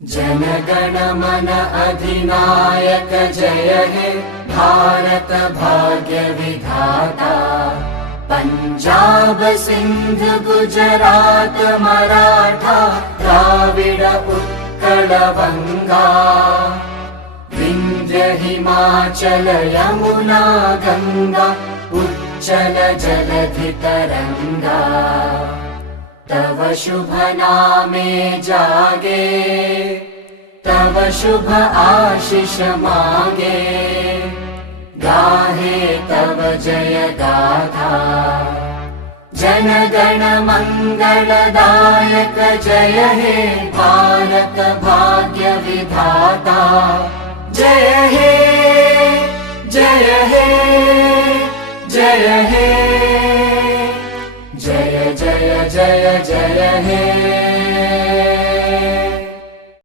जनगण मन अधिनायक जय हे भारत भाग्य विधाता। पंजाब सिंध गुजरात मराठा द्राविड उत्कल बंगा। विंध्य हिमाचल यमुना गंगा उच्चल जलधि तरंगा। तव शुभ नामे जागे तव शुभ आशीष मागे। गाहे तव जय गाथा जन गण मंगलदायक जय हे भारत